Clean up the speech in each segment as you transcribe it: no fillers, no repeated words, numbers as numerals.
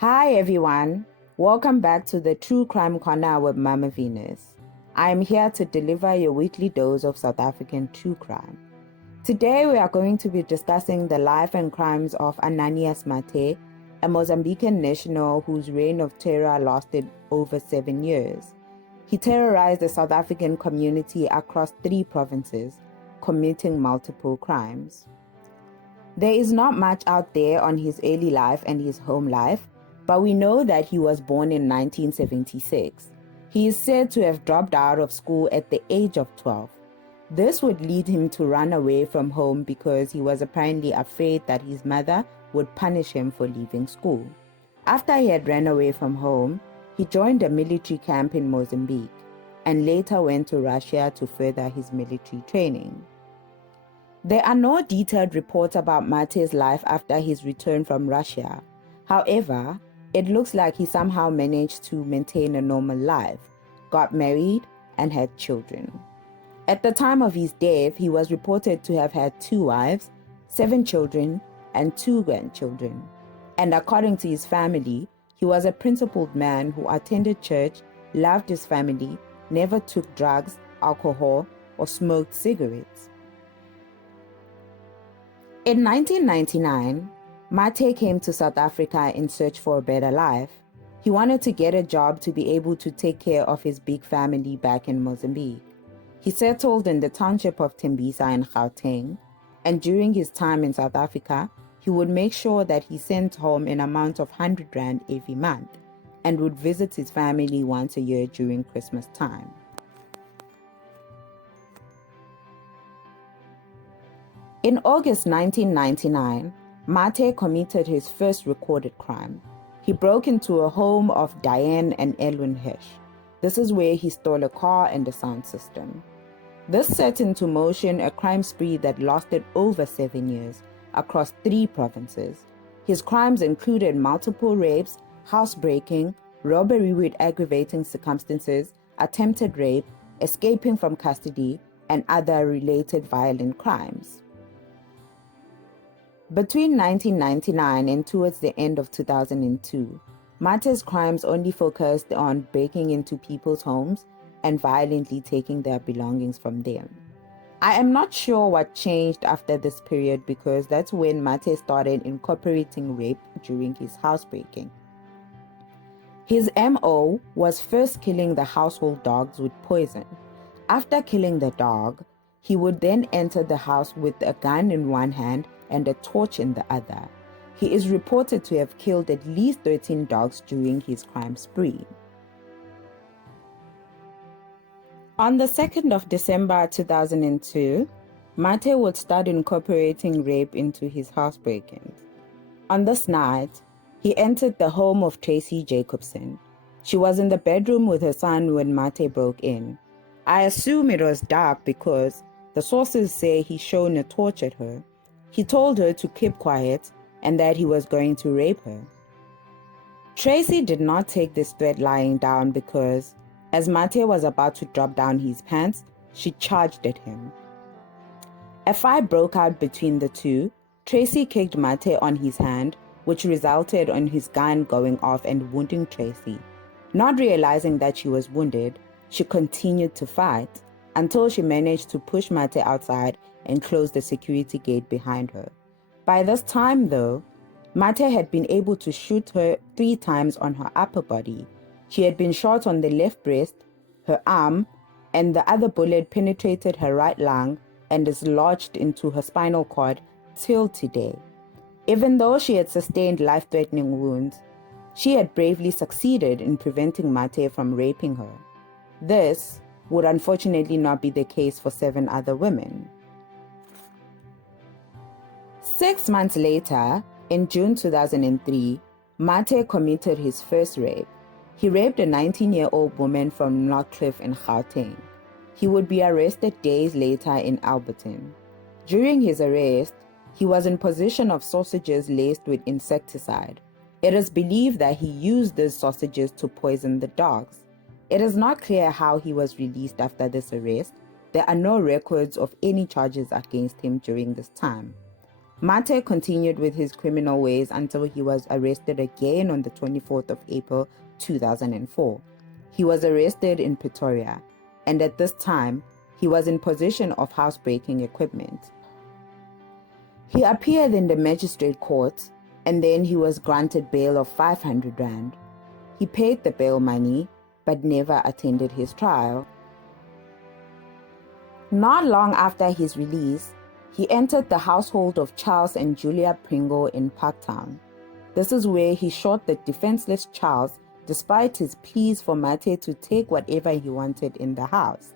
Hi everyone, welcome back to the True Crime Corner with Mama Venus. I am here to deliver your weekly dose of South African true crime. Today we are going to be discussing the life and crimes of Ananias Mathe, a Mozambican national whose reign of terror lasted over 7 years. He terrorized the South African community across 3 provinces, committing multiple crimes. There is not much out there on his early life and his home life, but we know that he was born in 1976. He is said to have dropped out of school at the age of 12. This would lead him to run away from home because he was apparently afraid that his mother would punish him for leaving school. After he had run away from home, he joined a military camp in Mozambique and later went to Russia to further his military training. There are no detailed reports about Mathe's life after his return from Russia. However, it looks like he somehow managed to maintain a normal life, got married, and had children. At the time of his death, he was reported to have had 2 wives, 7 children, and 2 grandchildren. And according to his family, he was a principled man who attended church, loved his family, never took drugs, alcohol, or smoked cigarettes. In 1999, Mathe came to South Africa in search for a better life. He wanted to get a job to be able to take care of his big family back in Mozambique. He settled in the township of Tembisa in Gauteng, and during his time in South Africa, he would make sure that he sent home an amount of 100 Rand every month and would visit his family once a year during Christmas time. In August 1999, Mathe committed his first recorded crime. He broke into a home of Diane and Elwin Hirsch. This is where he stole a car and a sound system. This set into motion a crime spree that lasted over 7 years across 3 provinces. His crimes included multiple rapes, housebreaking, robbery with aggravating circumstances, attempted rape, escaping from custody, and other related violent crimes. Between 1999 and towards the end of 2002, Mathe's crimes only focused on breaking into people's homes and violently taking their belongings from them. I am not sure what changed after this period because that's when Mathe started incorporating rape during his housebreaking. His MO was first killing the household dogs with poison. After killing the dog, he would then enter the house with a gun in one hand and a torch in the other. He is reported to have killed at least 13 dogs during his crime spree. On the 2nd of December 2002, Mathe would start incorporating rape into his housebreakings. On this night, he entered the home of Tracy Jacobson. She was in the bedroom with her son when Mathe broke in. I assume it was dark because the sources say he shone a torch at her. He told her to keep quiet and that he was going to rape her. Tracy did not take this threat lying down because, as Mathe was about to drop down his pants, she charged at him. A fight broke out between the two. Tracy kicked Mathe on his hand, which resulted in his gun going off and wounding Tracy. Not realizing that she was wounded, she continued to fight until she managed to push Mathe outside and close the security gate behind her. By this time, though, Mathe had been able to shoot her 3 times on her upper body. She had been shot on the left breast, her arm, and the other bullet penetrated her right lung and is lodged into her spinal cord till today. Even though she had sustained life-threatening wounds, she had bravely succeeded in preventing Mathe from raping her. This would unfortunately not be the case for 7 other women. 6 months later, in June 2003, Mathe committed his first rape. He raped a 19-year-old woman from Northcliffe in Gauteng. He would be arrested days later in Alberton. During his arrest, he was in possession of sausages laced with insecticide. It is believed that he used these sausages to poison the dogs. It is not clear how he was released after this arrest. There are no records of any charges against him during this time. Mathe continued with his criminal ways until he was arrested again on the 24th of April 2004. He was arrested in Pretoria, and at this time, he was in possession of housebreaking equipment. He appeared in the magistrate court, and then he was granted bail of 500 rand. He paid the bail money, but never attended his trial. Not long after his release, he entered the household of Charles and Julia Pringle in Parktown. This is where he shot the defenseless Charles despite his pleas for Mathe to take whatever he wanted in the house.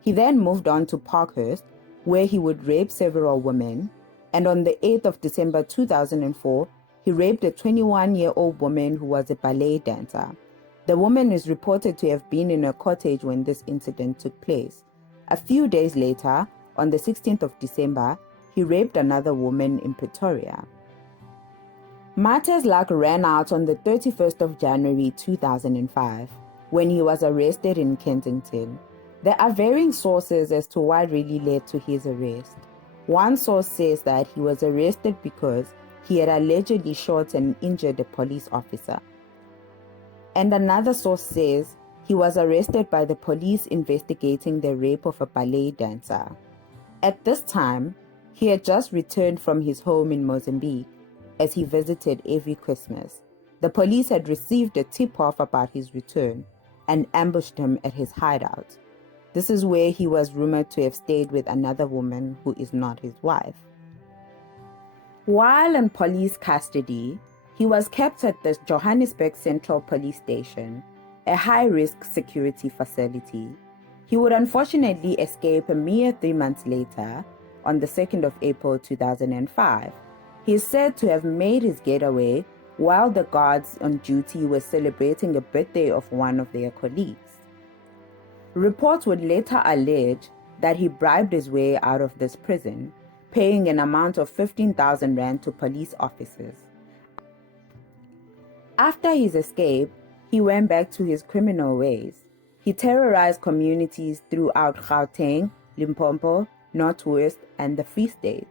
He then moved on to Parkhurst, where he would rape several women, and on the 8th of December 2004, he raped a 21-year-old woman who was a ballet dancer. The woman is reported to have been in a cottage when this incident took place. A few days later, on the 16th of December, he raped another woman in Pretoria. Mathe's luck ran out on the 31st of January 2005, when he was arrested in Kensington. There are varying sources as to what really led to his arrest. One source says that he was arrested because he had allegedly shot and injured a police officer. And another source says he was arrested by the police investigating the rape of a ballet dancer. At this time, he had just returned from his home in Mozambique, as he visited every Christmas. The police had received a tip-off about his return and ambushed him at his hideout. This is where he was rumored to have stayed with another woman who is not his wife. While in police custody, he was kept at the Johannesburg Central Police Station, a high-risk security facility. He would unfortunately escape a mere 3 months later, on the 2nd of April 2005. He is said to have made his getaway while the guards on duty were celebrating a birthday of one of their colleagues. Reports would later allege that he bribed his way out of this prison, paying an amount of 15,000 rand to police officers. After his escape, he went back to his criminal ways. He terrorized communities throughout Gauteng, Limpopo, Northwest, and the Free State.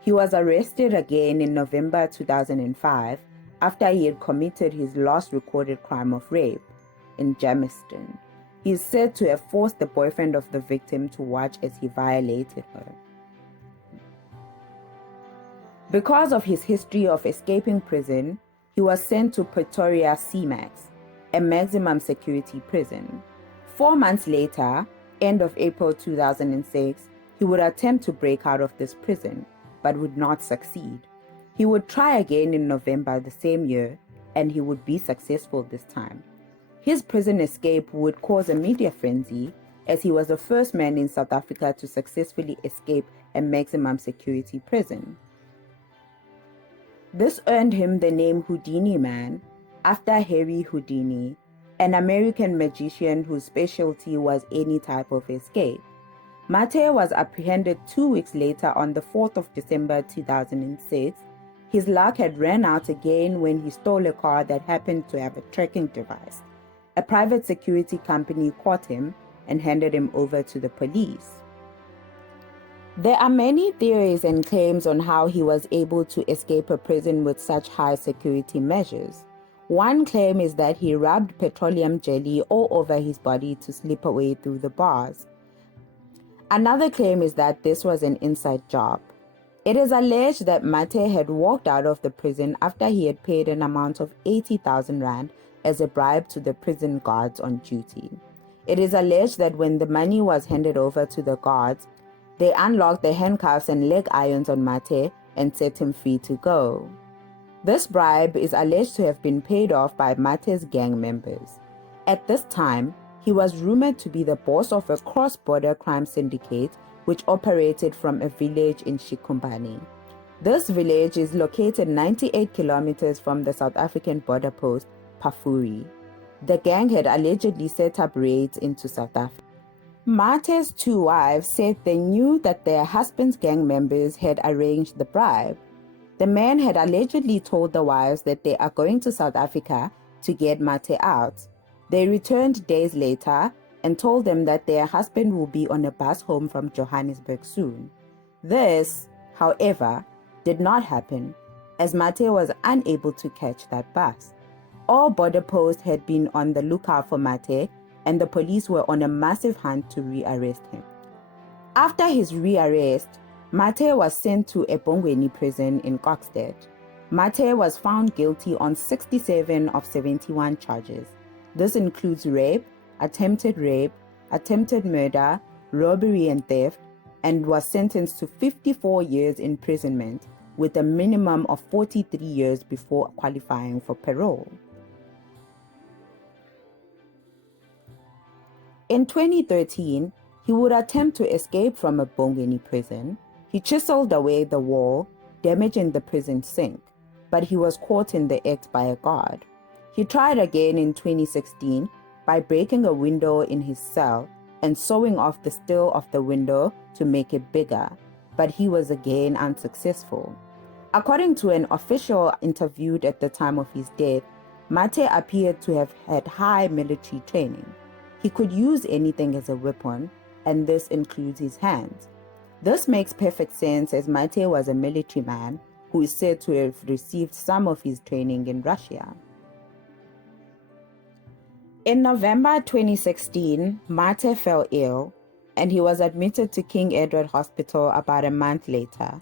He was arrested again in November 2005 after he had committed his last recorded crime of rape in Germiston. He is said to have forced the boyfriend of the victim to watch as he violated her. Because of his history of escaping prison, he was sent to Pretoria CMAX, a maximum security prison. 4 months later, end of April 2006, he would attempt to break out of this prison, but would not succeed. He would try again in November the same year, and he would be successful this time. His prison escape would cause a media frenzy, as he was the first man in South Africa to successfully escape a maximum security prison. This earned him the name Houdini Man, after Harry Houdini, an American magician whose specialty was any type of escape. Mathe was apprehended 2 weeks later on the 4th of December 2006. His luck had ran out again when he stole a car that happened to have a tracking device. A private security company caught him and handed him over to the police. There are many theories and claims on how he was able to escape a prison with such high security measures. One claim is that he rubbed petroleum jelly all over his body to slip away through the bars. Another claim is that this was an inside job. It is alleged that Mathe had walked out of the prison after he had paid an amount of 80,000 rand as a bribe to the prison guards on duty. It is alleged that when the money was handed over to the guards, they unlocked the handcuffs and leg irons on Mathe and set him free to go. This bribe is alleged to have been paid off by Mathe's gang members. At this time, he was rumored to be the boss of a cross-border crime syndicate which operated from a village in Shikumbani. This village is located 98 kilometers from the South African border post, Pafuri. The gang had allegedly set up raids into South Africa. Mathe's 2 wives said they knew that their husband's gang members had arranged the bribe. The men had allegedly told the wives that they are going to South Africa to get Mathe out. They returned days later and told them that their husband will be on a bus home from Johannesburg soon. This, however, did not happen, as Mathe was unable to catch that bus. All border posts had been on the lookout for Mathe, and the police were on a massive hunt to rearrest him. After his rearrest, Mathe was sent to a Bongweni prison in Kokstad. Mathe was found guilty on 67 of 71 charges. This includes rape, attempted murder, robbery and theft, and was sentenced to 54 years imprisonment with a minimum of 43 years before qualifying for parole. In 2013, he would attempt to escape from a Bongweni prison. He chiseled away the wall, damaging the prison sink, but he was caught in the act by a guard. He tried again in 2016 by breaking a window in his cell and sawing off the steel of the window to make it bigger, but he was again unsuccessful. According to an official interviewed at the time of his death, Mathe appeared to have had high military training. He could use anything as a weapon, and this includes his hands. This makes perfect sense, as Mathe was a military man who is said to have received some of his training in Russia. In November 2016, Mathe fell ill, and he was admitted to King Edward Hospital about a month later.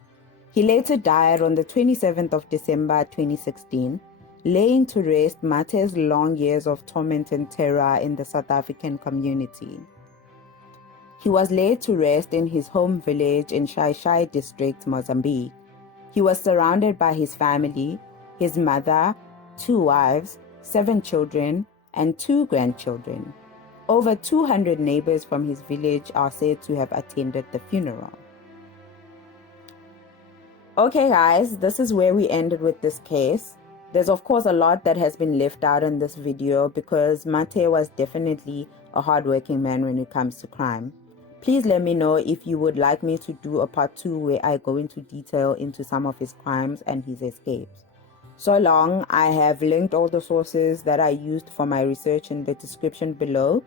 He later died on the 27th of December 2016, laying to rest Mathe's long years of torment and terror in the South African community. He was laid to rest in his home village in Shai district, Mozambique. He was surrounded by his family, his mother, 2 wives, 7 children, and 2 grandchildren. Over 200 neighbors from his village are said to have attended the funeral. Okay guys, this is where we ended with this case. There's of course a lot that has been left out in this video because Mathe was definitely a hardworking man when it comes to crime. Please let me know if you would like me to do a part 2 where I go into detail into some of his crimes and his escapes. So long, I have linked all the sources that I used for my research in the description below.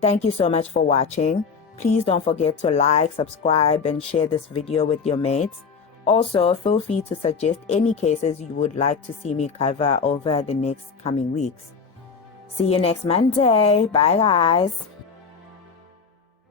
Thank you so much for watching. Please don't forget to like, subscribe, and share this video with your mates. Also, feel free to suggest any cases you would like to see me cover over the next coming weeks. See you next Monday. Bye guys.